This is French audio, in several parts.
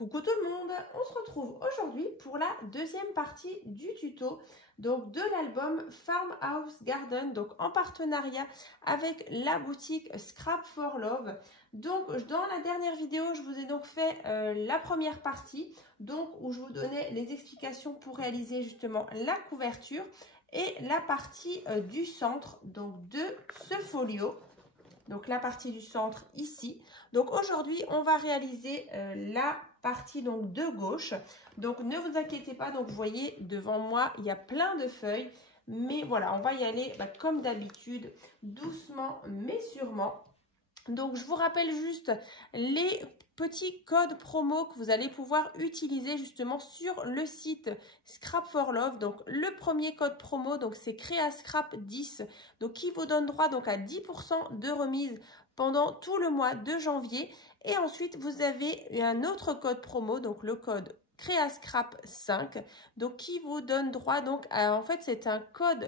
Coucou tout le monde, on se retrouve aujourd'hui pour la deuxième partie du tuto donc de l'album Farmhouse Garden, donc en partenariat avec la boutique Scrap for Love. Donc dans la dernière vidéo, je vous ai donc fait la première partie donc où je vous donnais les explications pour réaliser justement la couverture et la partie du centre donc de ce folio. Donc la partie du centre ici. Donc aujourd'hui, on va réaliser la partie donc de gauche. Donc ne vous inquiétez pas, donc vous voyez devant moi, il y a plein de feuilles. Mais voilà, on va y aller comme d'habitude, doucement mais sûrement. Donc je vous rappelle juste les petits codes promo que vous allez pouvoir utiliser justement sur le site Scrap for Love. Donc le premier code promo, donc c'est Créascrap 10, donc qui vous donne droit donc à 10% de remise pendant tout le mois de janvier. Et ensuite vous avez un autre code promo, donc le code Créascrap 5, donc qui vous donne droit donc à, en fait c'est un code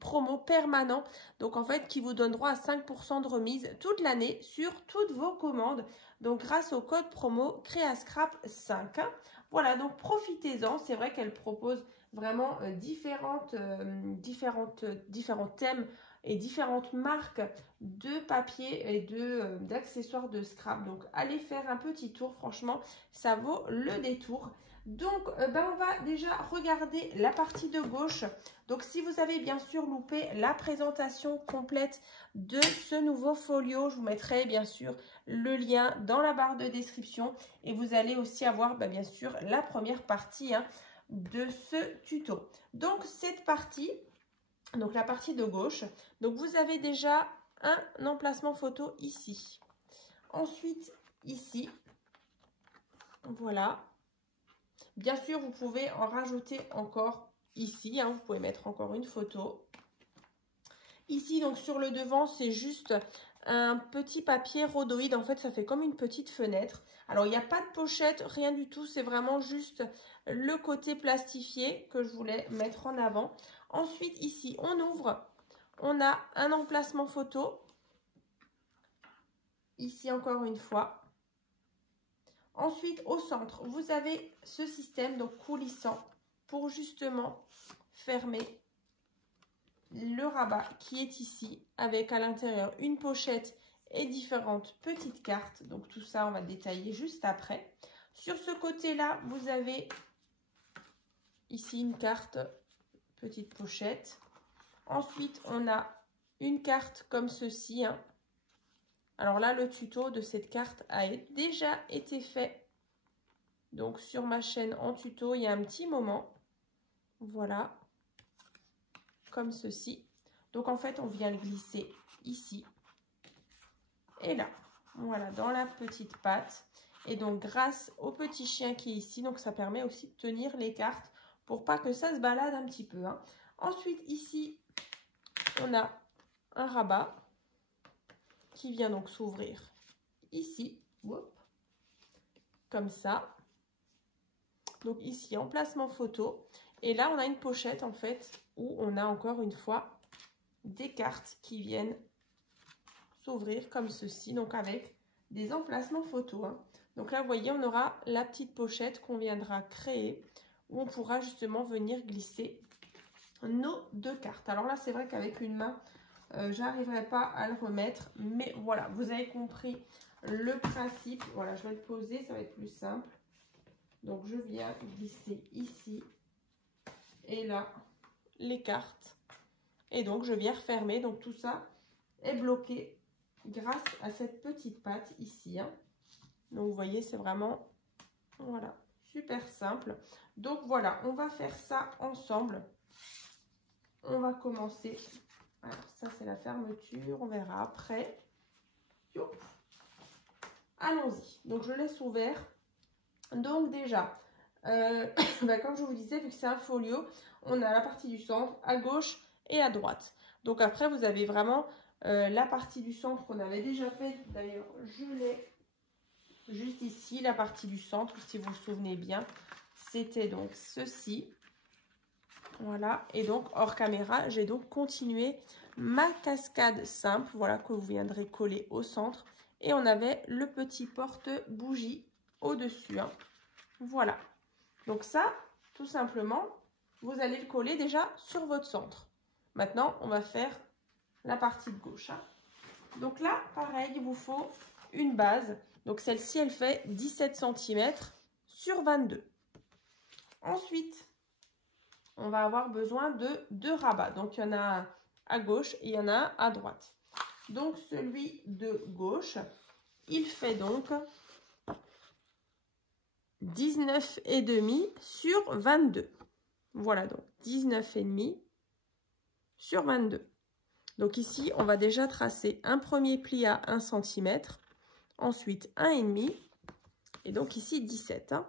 promo permanent, donc en fait qui vous donne droit à 5% de remise toute l'année sur toutes vos commandes, donc grâce au code promo Créascrap 5. Voilà, donc profitez-en, c'est vrai qu'elle propose vraiment différents thèmes et différentes marques de papier et d'accessoires de scrap. Donc allez faire un petit tour, franchement ça vaut le détour. Donc on va déjà regarder la partie de gauche. Donc si vous avez bien sûr loupé la présentation complète de ce nouveau folio, je vous mettrai bien sûr le lien dans la barre de description et vous allez aussi avoir bien sûr la première partie de ce tuto. Donc cette partie, donc la partie de gauche, donc vous avez déjà un emplacement photo ici. Ensuite ici, voilà. Bien sûr, vous pouvez en rajouter encore ici, vous pouvez mettre encore une photo. Ici, donc sur le devant, c'est juste un petit papier rhodoïde. En fait, ça fait comme une petite fenêtre. Alors, il n'y a pas de pochette, rien du tout. C'est vraiment juste le côté plastifié que je voulais mettre en avant. Ensuite, ici, on ouvre. On a un emplacement photo. Ici, encore une fois. Ensuite, au centre, vous avez ce système donc coulissant pour justement fermer le rabat qui est ici avec à l'intérieur une pochette et différentes petites cartes. Donc tout ça, on va détailler juste après. Sur ce côté-là, vous avez ici une carte, petite pochette. Ensuite, on a une carte comme ceci. Alors là, le tuto de cette carte a déjà été fait. Donc sur ma chaîne en tuto, il y a un petit moment. Voilà. Comme ceci. Donc en fait, on vient le glisser ici. Et là. Voilà, dans la petite patte. Et donc grâce au petit chien qui est ici, donc ça permet aussi de tenir les cartes pour pas que ça se balade un petit peu. Ensuite, ici, on a un rabat qui vient donc s'ouvrir ici, comme ça. Donc ici, emplacement photo. Et là, on a une pochette en fait où on a encore une fois des cartes qui viennent s'ouvrir comme ceci, donc avec des emplacements photos. Donc là, vous voyez, on aura la petite pochette qu'on viendra créer où on pourra justement venir glisser nos deux cartes. Alors là, c'est vrai qu'avec une main, j'arriverai pas à le remettre, mais voilà, vous avez compris le principe. Voilà, je vais le poser, ça va être plus simple. Donc je viens glisser ici et là les cartes et donc je viens refermer. Donc tout ça est bloqué grâce à cette petite patte ici. Donc vous voyez, c'est vraiment voilà, super simple. Donc voilà, on va faire ça ensemble. On va commencer. Alors ça, c'est la fermeture, on verra après. Allons-y. Donc je laisse ouvert. Donc déjà, comme je vous disais, vu que c'est un folio, on a la partie du centre à gauche et à droite. Donc après, vous avez vraiment la partie du centre qu'on avait déjà faite. D'ailleurs, je l'ai juste ici, la partie du centre, si vous vous souvenez bien. C'était donc ceci. Voilà, et donc hors caméra, j'ai donc continué ma cascade simple, voilà, que vous viendrez coller au centre. Et on avait le petit porte-bougie au-dessus. Hein. Voilà. Donc ça, tout simplement, vous allez le coller déjà sur votre centre. Maintenant, on va faire la partie de gauche. Hein. Donc là, pareil, il vous faut une base. Donc celle-ci, elle fait 17 cm sur 22. Ensuite, on va avoir besoin de 2 rabats. Donc il y en a un à gauche et il y en a un à droite. Donc celui de gauche, il fait donc 19,5 sur 22. Voilà, donc 19,5 sur 22. Donc ici, on va déjà tracer un premier pli à 1 cm, ensuite 1,5 et donc ici 17. Hein.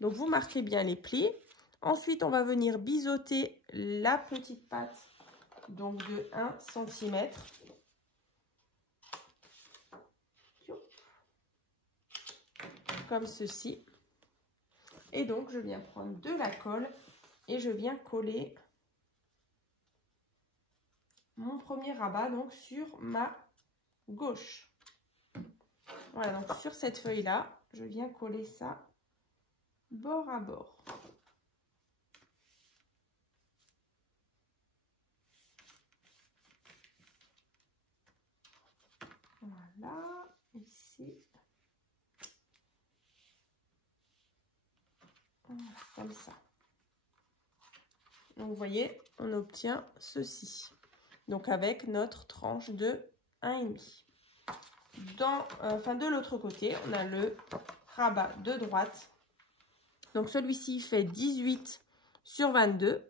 Donc vous marquez bien les plis. Ensuite, on va venir biseauter la petite patte donc de 1 cm. Comme ceci. Et donc, je viens prendre de la colle et je viens coller mon premier rabat donc sur ma gauche. Voilà, donc sur cette feuille-là, je viens coller ça bord à bord. Voilà, ici. Voilà, comme ça. Donc, vous voyez, on obtient ceci. Donc, avec notre tranche de 1,5. De l'autre côté, on a le rabat de droite. Donc, celui-ci fait 18 sur 22.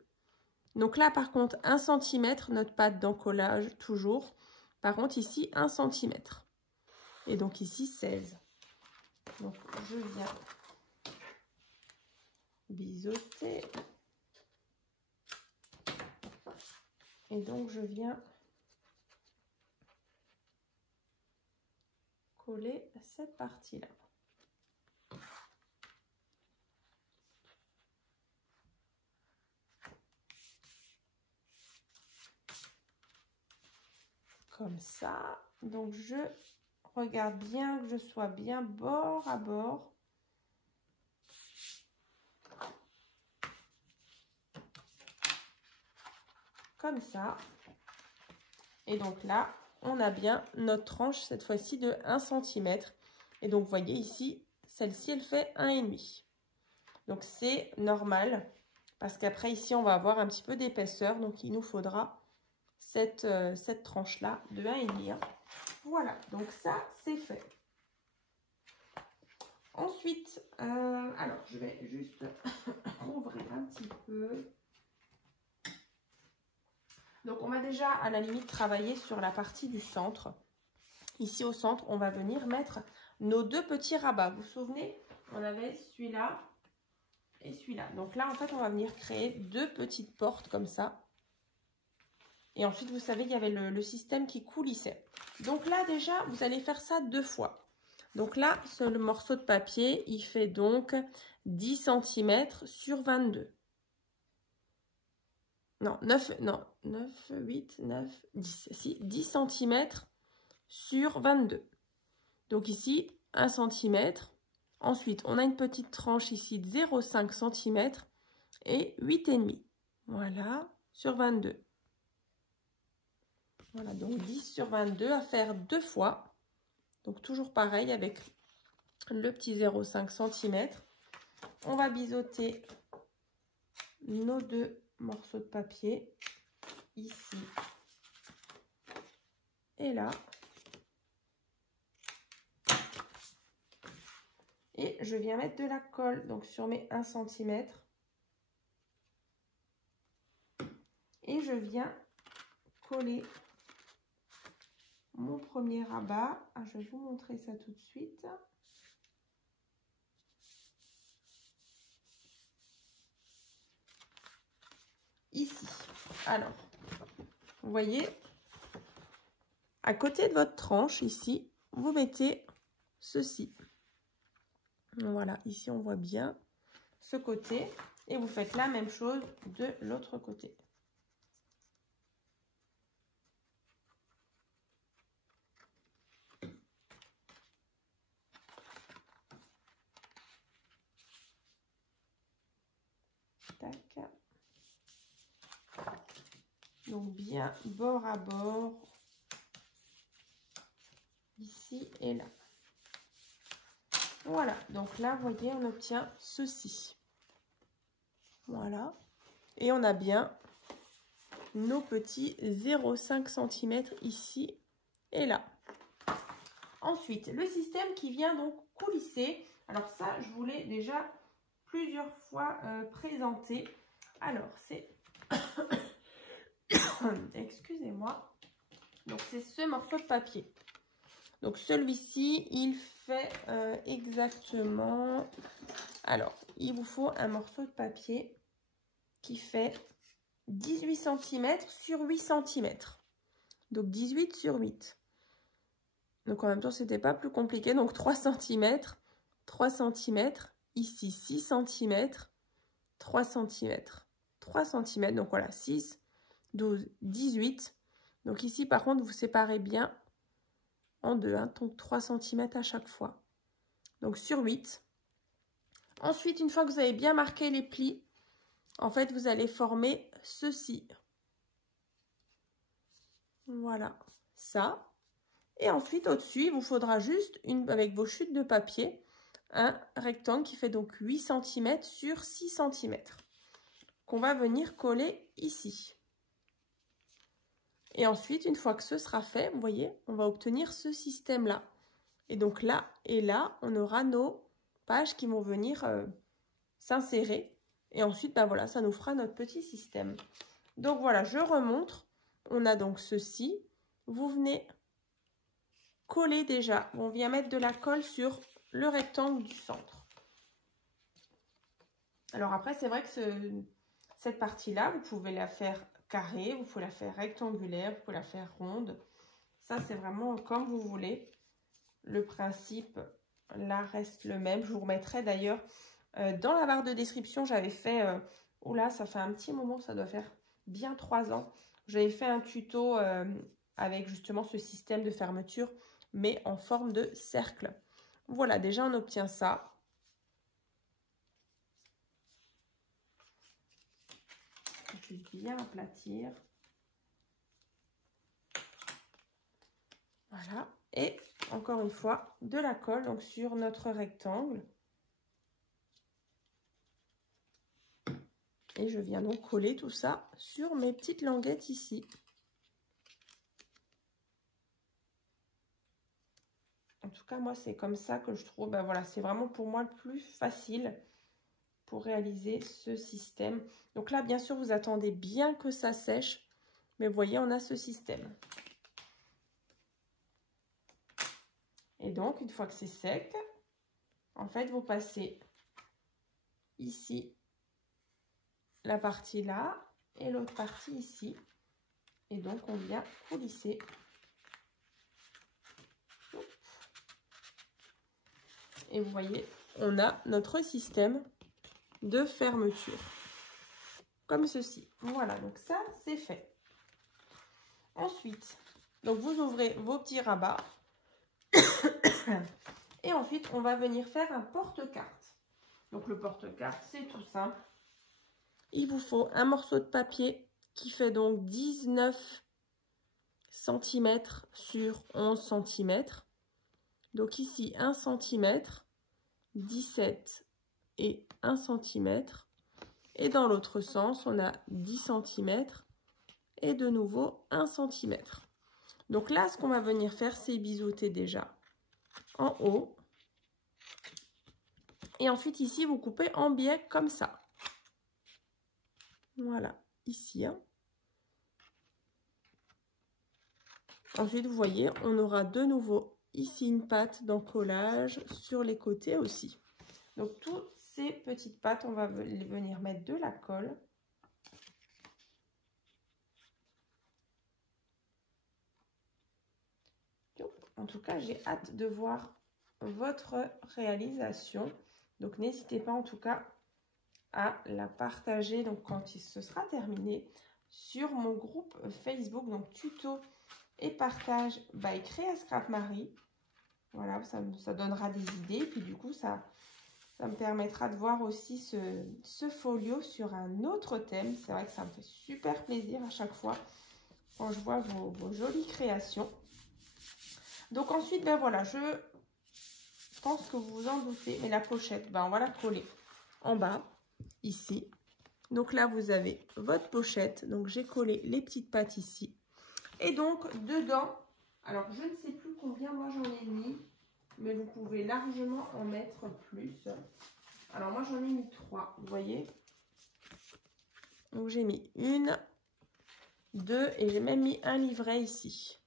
Donc là, par contre, 1 cm, notre patte d'encollage, toujours. Par contre, ici, 1 cm. Et donc, ici, 16. Donc, je viens biseauter. Et donc, je viens coller cette partie-là. Comme ça. Donc, je regarde bien que je sois bien bord à bord. Comme ça. Et donc là, on a bien notre tranche, cette fois-ci, de 1 cm. Et donc, vous voyez ici, celle-ci, elle fait 1,5. Donc, c'est normal. Parce qu'après, ici, on va avoir un petit peu d'épaisseur. Donc, il nous faudra cette tranche-là de 1,5. Voilà, donc ça, c'est fait. Ensuite, alors, je vais juste ouvrir un petit peu. Donc, on va déjà, à la limite, travailler sur la partie du centre. Ici, au centre, on va venir mettre nos 2 petits rabats. Vous vous souvenez, on avait celui-là et celui-là. Donc là, en fait, on va venir créer 2 petites portes comme ça. Et ensuite, vous savez, il y avait le système qui coulissait. Donc là, déjà, vous allez faire ça 2 fois. Donc là, ce morceau de papier, il fait donc 10 cm sur 22. Non, 9, 8, 9, 10. Si, 10 cm sur 22. Donc ici, 1 cm. Ensuite, on a une petite tranche ici de 0,5 cm et 8,5. Voilà, sur 22. Voilà, donc 10 sur 22 à faire 2 fois. Donc toujours pareil avec le petit 0,5 cm. On va biseauter nos 2 morceaux de papier ici et là. Et je viens mettre de la colle donc sur mes 1 cm. Et je viens coller mon premier rabat. Ah, je vais vous montrer ça tout de suite. Ici. Alors, vous voyez, à côté de votre tranche, ici, vous mettez ceci. Voilà, ici, on voit bien ce côté. Et vous faites la même chose de l'autre côté. tac. Donc bien bord à bord, ici et là. Voilà, donc là, vous voyez, on obtient ceci. Voilà. Et on a bien nos petits 0,5 cm ici et là. Ensuite, le système qui vient donc coulisser. Alors ça, je vous l'ai déjà plusieurs fois présenté. Alors, c'est... Excusez-moi. Donc, c'est ce morceau de papier. Donc, celui-ci, il fait exactement... Alors, il vous faut un morceau de papier qui fait 18 cm sur 8 cm. Donc, 18 sur 8. Donc, en même temps, c'était pas plus compliqué. Donc, 3 cm, 3 cm, ici 6 cm, 3 cm, 3 cm. Donc, voilà, 6, 12, 18. Donc, ici, par contre, vous séparez bien en deux. Hein, donc, 3 cm à chaque fois. Donc, sur 8. Ensuite, une fois que vous avez bien marqué les plis, en fait, vous allez former ceci. Voilà, ça. Et ensuite, au-dessus, il vous faudra juste, avec vos chutes de papier, un rectangle qui fait donc 8 cm sur 6 cm qu'on va venir coller ici. Et ensuite, une fois que ce sera fait, vous voyez, on va obtenir ce système-là. Et donc là et là, on aura nos pages qui vont venir s'insérer. Et ensuite, ben voilà, ça nous fera notre petit système. Donc voilà, je remontre. On a donc ceci. Vous venez coller déjà. On vient mettre de la colle sur le rectangle du centre. Alors après, c'est vrai que cette partie-là, vous pouvez la faire carrée, vous pouvez la faire rectangulaire, vous pouvez la faire ronde. Ça, c'est vraiment comme vous voulez. Le principe, là, reste le même. Je vous remettrai d'ailleurs dans la barre de description, j'avais fait... oh là, ça fait un petit moment, ça doit faire bien 3 ans. J'avais fait un tuto avec justement ce système de fermeture, mais en forme de cercle. Voilà, déjà, on obtient ça. Juste bien aplatir. Voilà. Et encore une fois, de la colle donc sur notre rectangle. Et je viens donc coller tout ça sur mes petites languettes ici. En tout cas, moi, c'est comme ça que je trouve, ben voilà, c'est vraiment pour moi le plus facile pour réaliser ce système. Donc là, bien sûr, vous attendez bien que ça sèche. Mais vous voyez, on a ce système. Et donc, une fois que c'est sec, en fait, vous passez ici la partie là et l'autre partie ici. Et donc, on vient coulisser. Et vous voyez, on a notre système de fermeture. Comme ceci. Voilà, donc ça, c'est fait. Ensuite, donc vous ouvrez vos petits rabats. Et ensuite, on va venir faire un porte-carte. Donc, le porte-carte, c'est tout simple. Il vous faut un morceau de papier qui fait donc 19 cm sur 11 cm. Donc ici, 1 cm, 17 et 1 cm. Et dans l'autre sens, on a 10 cm et de nouveau 1 cm. Donc là, ce qu'on va venir faire, c'est biseauter déjà en haut. Et ensuite, ici, vous coupez en biais comme ça. Voilà, ici. Hein. Ensuite, vous voyez, on aura de nouveau ici une patte d'encollage sur les côtés aussi. Donc, toutes ces petites pattes, on va venir mettre de la colle. En tout cas, j'ai hâte de voir votre réalisation. Donc, n'hésitez pas en tout cas à la partager donc quand ce sera terminé sur mon groupe Facebook, donc tuto et partage by Créa Scrap Marie. Voilà, ça donnera des idées. Puis du coup, ça Ça me permettra de voir aussi ce folio sur un autre thème. C'est vrai que ça me fait super plaisir à chaque fois quand je vois vos jolies créations. Donc ensuite, ben voilà, je pense que vous vous en doutez, mais la pochette, ben on va la coller en bas, ici. Donc là, vous avez votre pochette. Donc j'ai collé les petites pattes ici. Et donc dedans, alors je ne sais plus combien moi j'en ai mis, mais vous pouvez largement en mettre plus. Alors moi j'en ai mis 3, vous voyez. Donc j'ai mis 1, 2 et j'ai même mis un livret ici.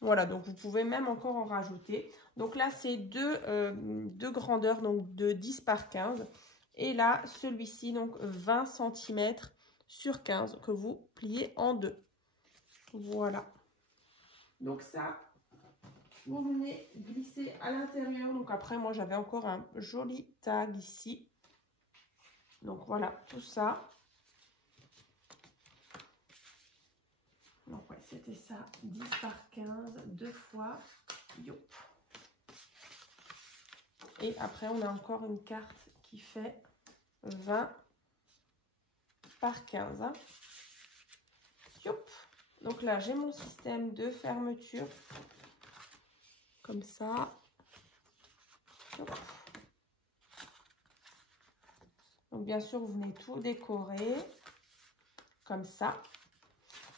Voilà, donc vous pouvez même encore en rajouter. Donc là c'est deux grandeurs, donc de 10 par 15. Et là celui-ci, donc 20 cm sur 15 que vous pliez en deux. Voilà. Donc ça, vous venez glisser à l'intérieur. Donc après, moi, j'avais encore un joli tag ici. Donc voilà, tout ça. Donc ouais, c'était ça, 10 par 15, 2 fois. Youp. Et après, on a encore une carte qui fait 20 par 15. Hein. Youp. Donc là, j'ai mon système de fermeture. Comme ça. Youp. Donc bien sûr, vous venez tout décorer. Comme ça.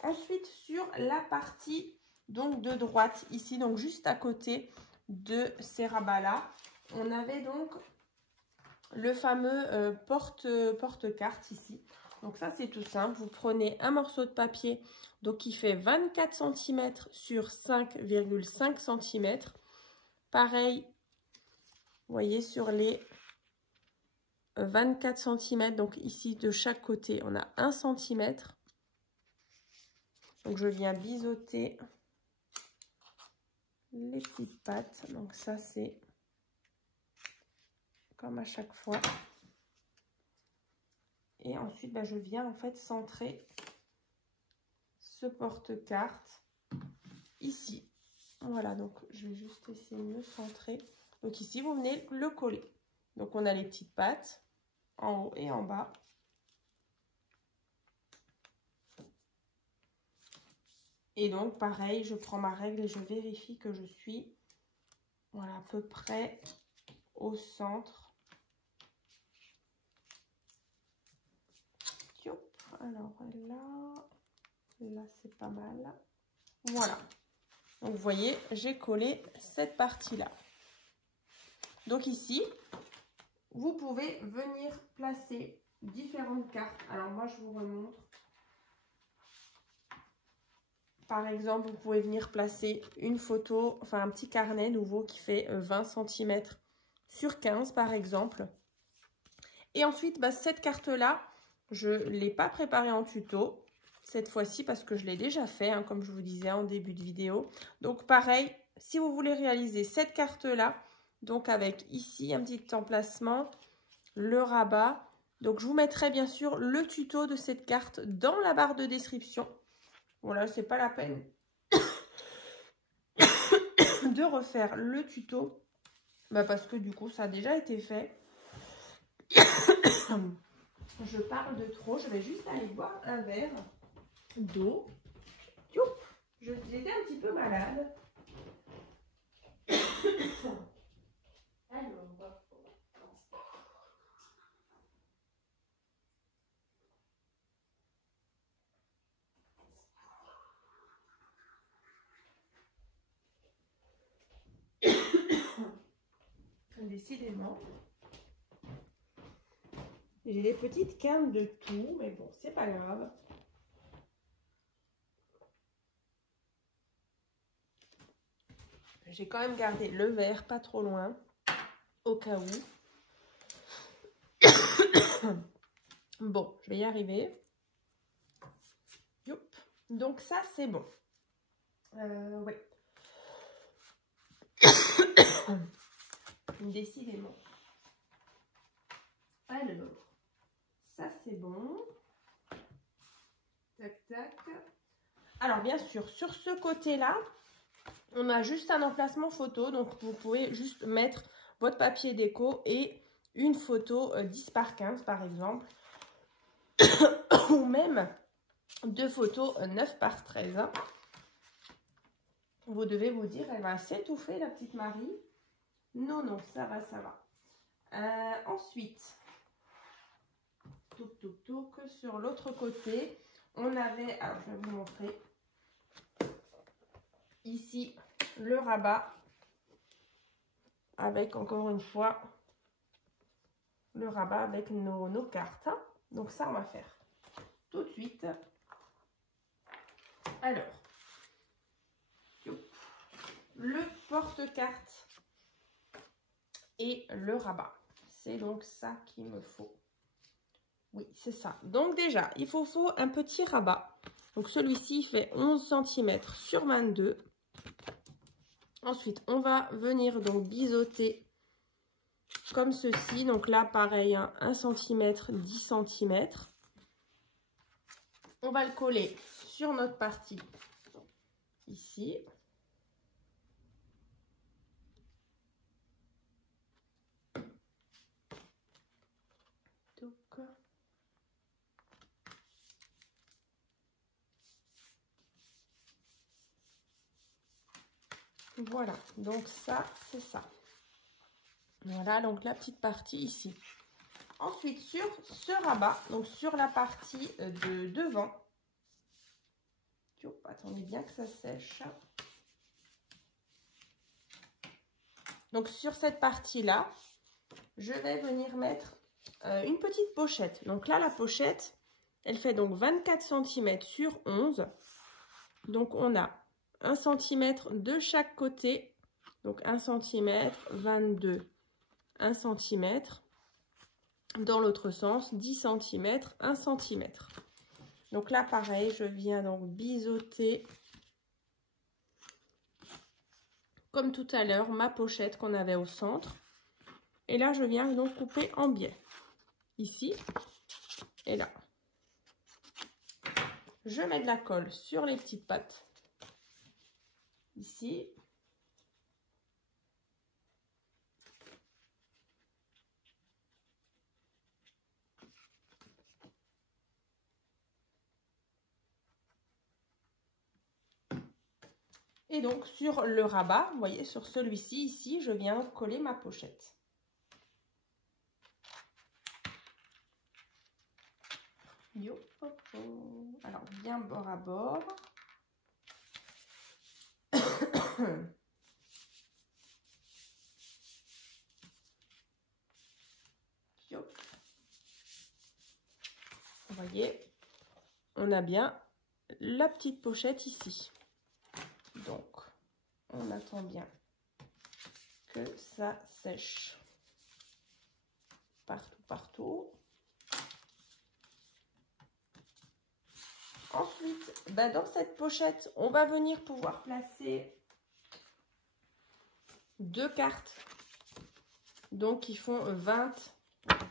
Ensuite, sur la partie donc de droite, ici, donc juste à côté de ces rabats-là, on avait donc le fameux porte-carte ici. Donc ça, c'est tout simple. Vous prenez un morceau de papier donc qui fait 24 cm sur 5,5 cm. Pareil, vous voyez, sur les 24 cm, donc ici de chaque côté, on a 1 cm. Donc je viens biseauter les petites pattes. Donc ça, c'est comme à chaque fois. Et ensuite, ben, je viens en fait centrer ce porte-carte ici. Voilà, donc je vais juste essayer de le centrer. Donc ici, vous venez le coller. Donc on a les petites pattes en haut et en bas. Et donc pareil, je prends ma règle et je vérifie que je suis voilà, à peu près au centre. Alors là c'est pas mal. Voilà. Donc vous voyez, j'ai collé cette partie-là. Donc ici, vous pouvez venir placer différentes cartes. Alors moi, je vous remontre. Par exemple, vous pouvez venir placer une photo, enfin un petit carnet nouveau qui fait 20 cm sur 15 par exemple. Et ensuite, bah, cette carte-là, je ne l'ai pas préparée en tuto cette fois-ci parce que je l'ai déjà fait, hein, comme je vous disais en début de vidéo. Donc pareil, si vous voulez réaliser cette carte-là, donc avec ici un petit emplacement, le rabat. Donc je vous mettrai bien sûr le tuto de cette carte dans la barre de description. Voilà, c'est pas la peine de refaire le tuto bah parce que du coup ça a déjà été fait. Je parle de trop, je vais juste aller boire un verre d'eau. J'étais un petit peu malade. Alors, décidément, j'ai des petites cannes de tout, mais bon, c'est pas grave. J'ai quand même gardé le verre pas trop loin, au cas où. Bon, je vais y arriver. Youp. Donc ça, c'est bon. Oui. Décidément. Alors, ça c'est bon. Tac, tac. Alors, bien sûr, sur ce côté-là, on a juste un emplacement photo. Donc, vous pouvez juste mettre votre papier déco et une photo 10 par 15 par exemple, ou même 2 photos 9 par 13. Hein. Vous devez vous dire, elle va s'étouffer la petite Marie. Non, non, ça va, ça va. Ensuite, sur l'autre côté, on avait, alors je vais vous montrer, ici le rabat, avec encore une fois, le rabat avec nos cartes. Hein. Donc ça, on va faire tout de suite. Alors, le porte-carte et le rabat. C'est donc ça qu'il me faut. Oui, c'est ça. Donc déjà, il faut un petit rabat. Donc celui-ci, il fait 11 cm sur 22. Ensuite, on va venir donc biseauter comme ceci. Donc là, pareil, hein, 1 cm, 10 cm. On va le coller sur notre partie ici. Voilà, donc ça, c'est ça. Voilà, donc la petite partie ici. Ensuite, sur ce rabat, donc sur la partie de devant, attendez bien que ça sèche. Donc sur cette partie-là, je vais venir mettre une petite pochette. Donc là, la pochette, elle fait donc 24 cm sur 11. Donc on a 1 cm de chaque côté. Donc 1 cm, 22, 1 cm. Dans l'autre sens, 10 cm, 1 cm. Donc là, pareil, je viens donc biseauter, comme tout à l'heure, ma pochette qu'on avait au centre. Et là, je viens donc couper en biais. Ici et là. Je mets de la colle sur les petites pattes. Ici. Et donc sur le rabat, vous voyez, sur celui-ci, ici, je viens coller ma pochette. Alors bien bord à bord. Vous voyez, on a bien la petite pochette ici. Donc, on attend bien que ça sèche partout, partout. Ensuite, dans cette pochette, on va venir pouvoir placer 2 cartes. Donc, qui font 20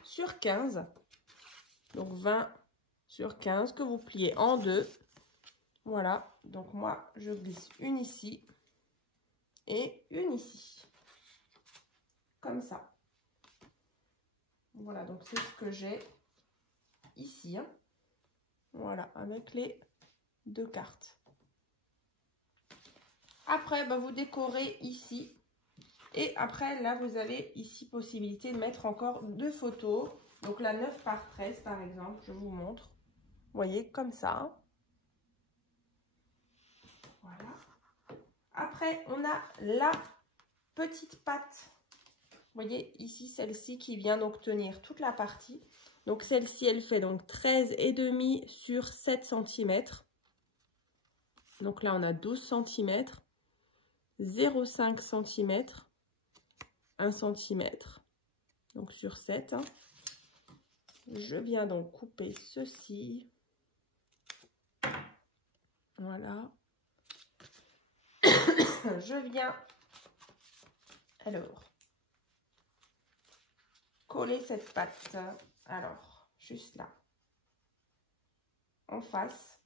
sur 15. Donc, 20 sur 15 que vous pliez en deux. Voilà. Donc, moi, je glisse une ici et une ici. Comme ça. Voilà. Donc, c'est ce que j'ai ici. Hein. Voilà. Avec les 2 cartes. Après, vous décorez ici. Et après, là, vous avez ici possibilité de mettre encore 2 photos. Donc, la 9 par 13, par exemple, je vous montre. Vous voyez, comme ça. Voilà. Après, on a la petite patte. Vous voyez, ici, celle-ci qui vient donc tenir toute la partie. Donc, celle-ci, elle fait donc 13,5 sur 7 cm. Donc là, on a 12 cm, 0,5 cm, 1 cm. Donc, sur 7. Hein. Je viens donc couper ceci. Voilà. Je viens alors coller cette patte. Alors, juste là. En face.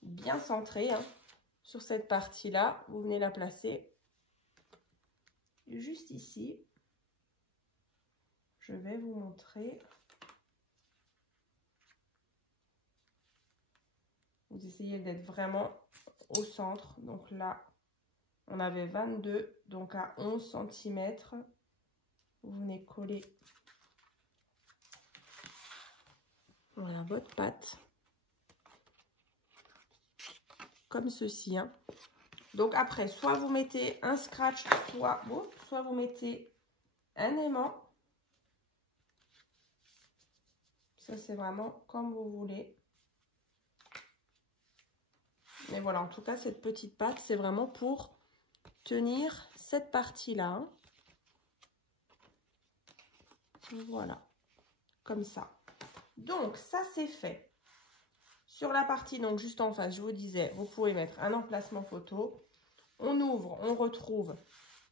Bien centrée. Hein, sur cette partie-là. Vous venez la placer juste ici. je vais vous montrer. Vous essayez d'être vraiment au centre. Donc là, on avait 22, donc à 11 cm. Vous venez coller voilà, votre pâte. Comme ceci. Hein. Donc après, soit vous mettez un scratch, soit vous mettez un aimant. Ça, c'est vraiment comme vous voulez. Mais voilà, en tout cas, cette petite pâte, c'est vraiment pour tenir cette partie-là. Hein. Voilà, comme ça. Donc, ça, c'est fait. Sur la partie, donc juste en face, je vous disais, vous pouvez mettre un emplacement photo. On ouvre, on retrouve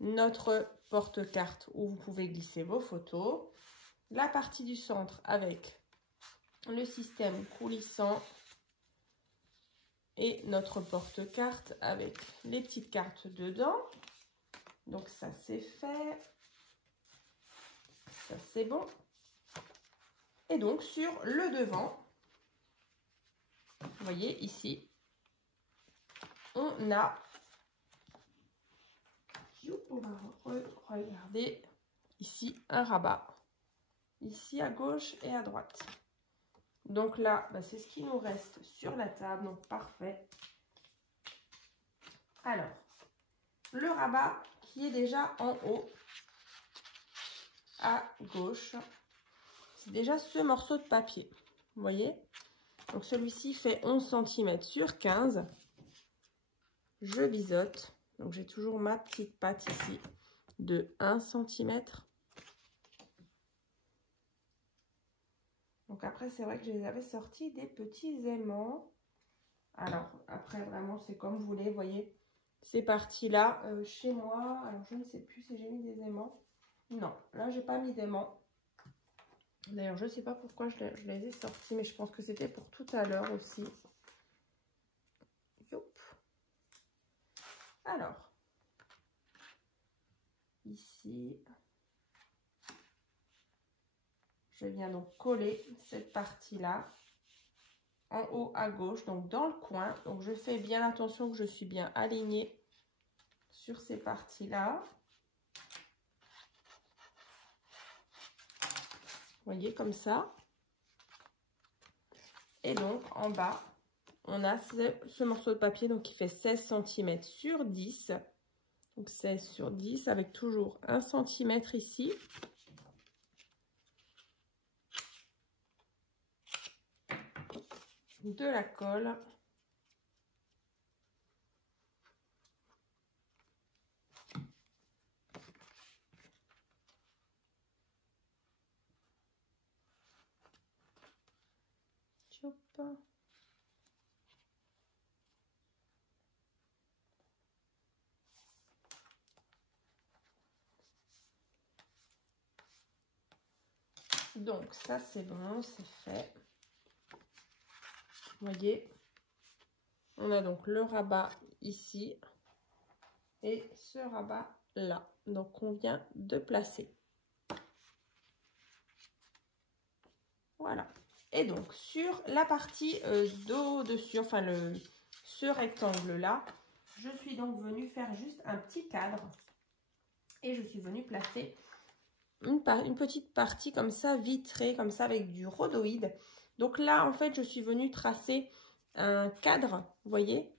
notre porte-carte où vous pouvez glisser vos photos. La partie du centre avec le système coulissant et notre porte-carte avec les petites cartes dedans. Donc ça c'est fait. Ça c'est bon. Et donc sur le devant, vous voyez ici, on a, on va regarder ici un rabat. Ici à gauche et à droite. Donc là, bah, c'est ce qui nous reste sur la table. Donc parfait. Alors, le rabat qui est déjà en haut à gauche. C'est déjà ce morceau de papier. Vous voyez? Donc celui-ci fait 11 cm sur 15. Je biseaute. Donc j'ai toujours ma petite pâte ici de 1 cm. Donc après, c'est vrai que je les avais sortis des petits aimants. Alors après, vraiment, c'est comme vous voulez, vous voyez. Ces parties-là, chez moi, alors je ne sais plus si j'ai mis des aimants. Non, là, j'ai pas mis d'aimants. D'ailleurs, je ne sais pas pourquoi je les ai sortis, mais je pense que c'était pour tout à l'heure aussi. Youp. Alors, ici, je viens donc coller cette partie-là en haut à gauche, donc dans le coin. Donc, je fais bien attention que je suis bien alignée sur ces parties-là. Vous voyez, comme ça. Et donc, en bas, on a ce morceau de papier donc, qui fait 16 cm sur 10. Donc, 16 sur 10 avec toujours 1 cm ici. De la colle. Hop. Donc ça c'est bon, c'est fait. Vous voyez, on a donc le rabat ici et ce rabat là. Donc on vient de placer. Voilà. Et donc sur la partie d'au-dessus, enfin ce rectangle là, je suis donc venue faire juste un petit cadre et je suis venue placer une petite partie comme ça vitrée, comme ça avec du rhodoïde. Donc là en fait je suis venue tracer un cadre, vous voyez.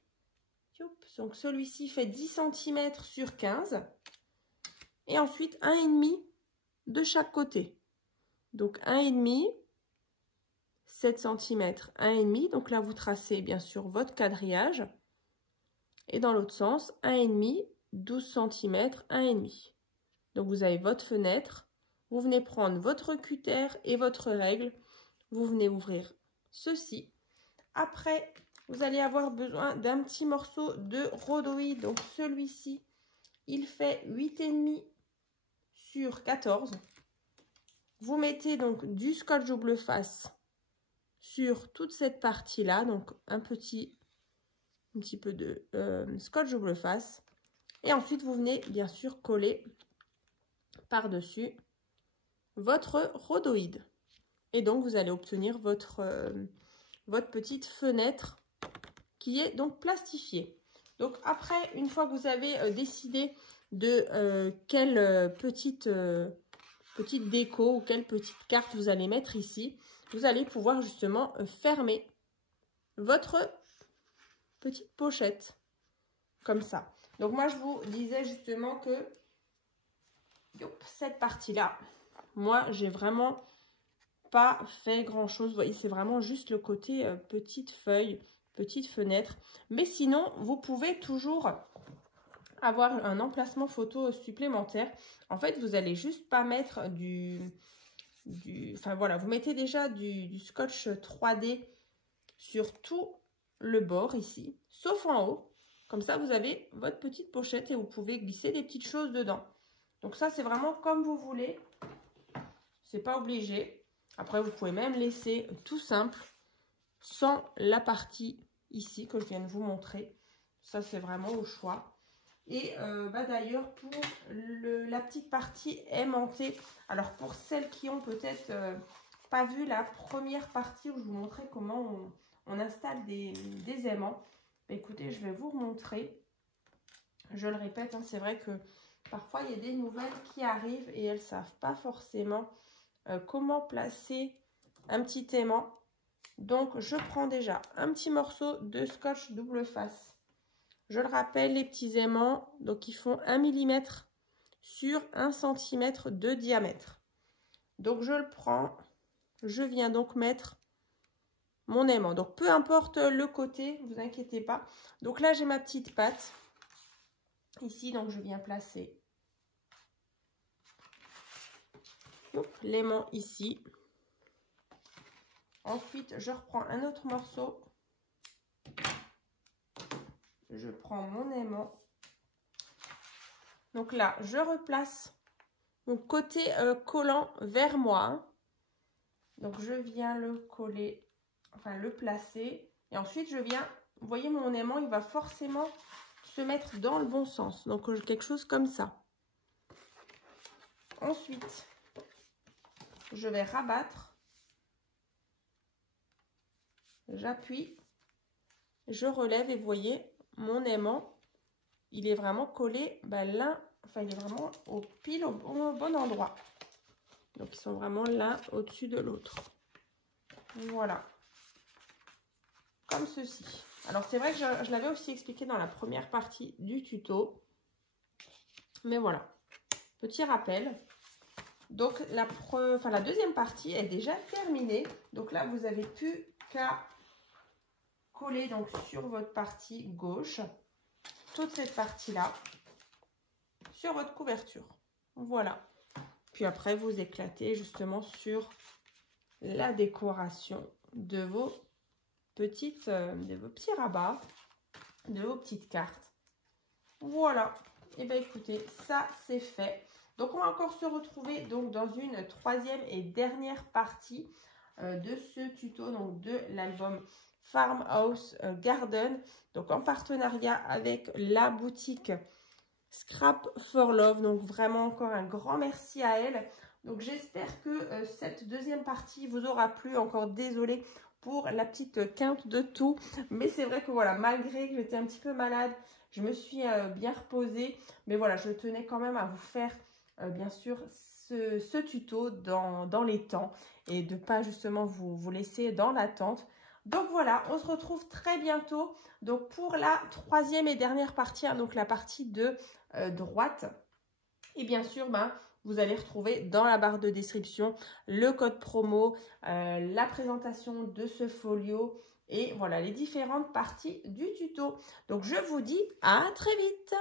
Donc celui-ci fait 10 cm sur 15 et ensuite 1,5 de chaque côté. Donc 1,5, 7 cm, 1,5. Donc là vous tracez bien sûr votre quadrillage et dans l'autre sens 1,5, 12 cm, 1,5. Donc vous avez votre fenêtre, vous venez prendre votre cutter et votre règle, vous venez ouvrir ceci. Après vous allez avoir besoin d'un petit morceau de rhodoïde. Donc celui-ci, il fait 8,5 sur 14. Vous mettez donc du scotch double face sur toute cette partie-là. Donc un petit peu de scotch double face. Et ensuite, vous venez bien sûr coller par-dessus votre rhodoïde. Et donc, vous allez obtenir votre petite fenêtre qui est donc plastifiée. Donc, après, une fois que vous avez décidé de quelle petite déco ou quelle petite carte vous allez mettre ici, vous allez pouvoir justement fermer votre petite pochette comme ça. Donc moi je vous disais justement que cette partie là, moi j'ai vraiment pas fait grand chose. Vous voyez, c'est vraiment juste le côté petite feuille, petite fenêtre. Mais sinon vous pouvez toujours avoir un emplacement photo supplémentaire. En fait, vous allez juste pas mettre enfin voilà, vous mettez déjà du scotch 3D sur tout le bord ici, sauf en haut. Comme ça, vous avez votre petite pochette et vous pouvez glisser des petites choses dedans. Donc ça, c'est vraiment comme vous voulez. C'est pas obligé. Après, vous pouvez même laisser tout simple, sans la partie ici que je viens de vous montrer. Ça, c'est vraiment au choix. Et d'ailleurs, pour la petite partie aimantée, alors pour celles qui ont peut-être pas vu la première partie où je vous montrais comment on installe des aimants, écoutez, je vais vous remontrer. Je le répète, hein, c'est vrai que parfois il y a des nouvelles qui arrivent et elles ne savent pas forcément comment placer un petit aimant. Donc je prends déjà un petit morceau de scotch double face. Je le rappelle, les petits aimants, donc ils font 1 mm sur 1 cm de diamètre. Donc je le prends, je viens donc mettre mon aimant. Donc peu importe le côté, ne vous inquiétez pas. Donc là j'ai ma petite patte ici, donc je viens placer l'aimant ici. Ensuite je reprends un autre morceau. Je prends mon aimant. Donc là, je replace mon côté collant vers moi. Donc je viens le coller, enfin le placer. Et ensuite, je viens, vous voyez mon aimant, il va forcément se mettre dans le bon sens. Donc quelque chose comme ça. Ensuite, je vais rabattre. J'appuie. Je relève et vous voyez, mon aimant, il est vraiment collé l'un, enfin il est vraiment au bon endroit. Donc ils sont vraiment l'un au-dessus de l'autre. Voilà. Comme ceci. Alors c'est vrai que je l'avais aussi expliqué dans la première partie du tuto. Mais voilà. Petit rappel. Donc la deuxième partie est déjà terminée. Donc là vous n'avez plus qu'à coller donc sur votre partie gauche toute cette partie là sur votre couverture. Voilà. Puis après vous éclatez justement sur la décoration de vos petits rabats, de vos petites cartes. Voilà. Et bien écoutez, ça c'est fait. Donc on va encore se retrouver donc dans une troisième et dernière partie de ce tuto, donc de l'album Farmhouse Garden, donc en partenariat avec la boutique Scrap for Love. Donc vraiment encore un grand merci à elle. Donc j'espère que cette deuxième partie vous aura plu. Encore désolée pour la petite quinte de tout, mais c'est vrai que voilà, malgré que j'étais un petit peu malade, je me suis bien reposée, mais voilà, je tenais quand même à vous faire bien sûr ce tuto dans les temps et de pas justement vous laisser dans l'attente. Donc voilà, on se retrouve très bientôt donc pour la troisième et dernière partie, hein, donc la partie de droite. Et bien sûr, vous allez retrouver dans la barre de description le code promo, la présentation de ce folio et voilà les différentes parties du tuto. Donc je vous dis à très vite.